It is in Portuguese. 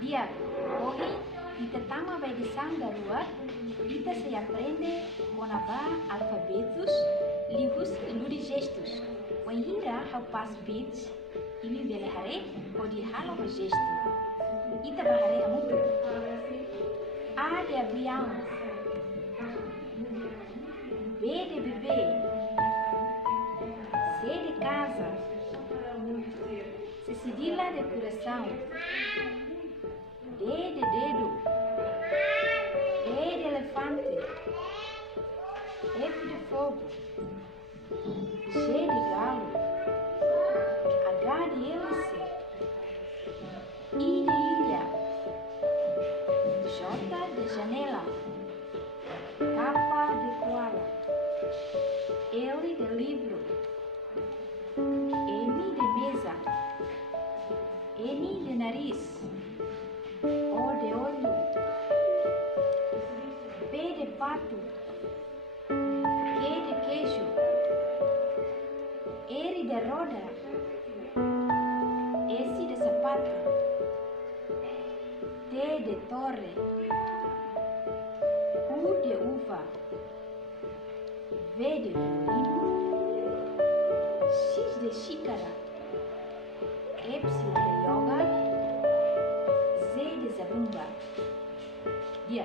Dia, hoje kita tama vai de sanga rua, kita se aprende com alfabetos, livros e gestos. Ainda ao passo beats, e me belehare pode halo o gesto. Ita bahare muito. A de avião, B de bebê, C de casa, C cedilha de coração, D de dedo, E de elefante, F de fogo, G de galo, H de hélice, I de ilha, J de janela, K de koala, L de livro, M de mesa, N de nariz, O de olho, P de pato, Q de queijo, R de roda, S de sapato, T de torre, U de uva, V de violino, X de xícara, Y de yoga, Z de zabumba. Dia.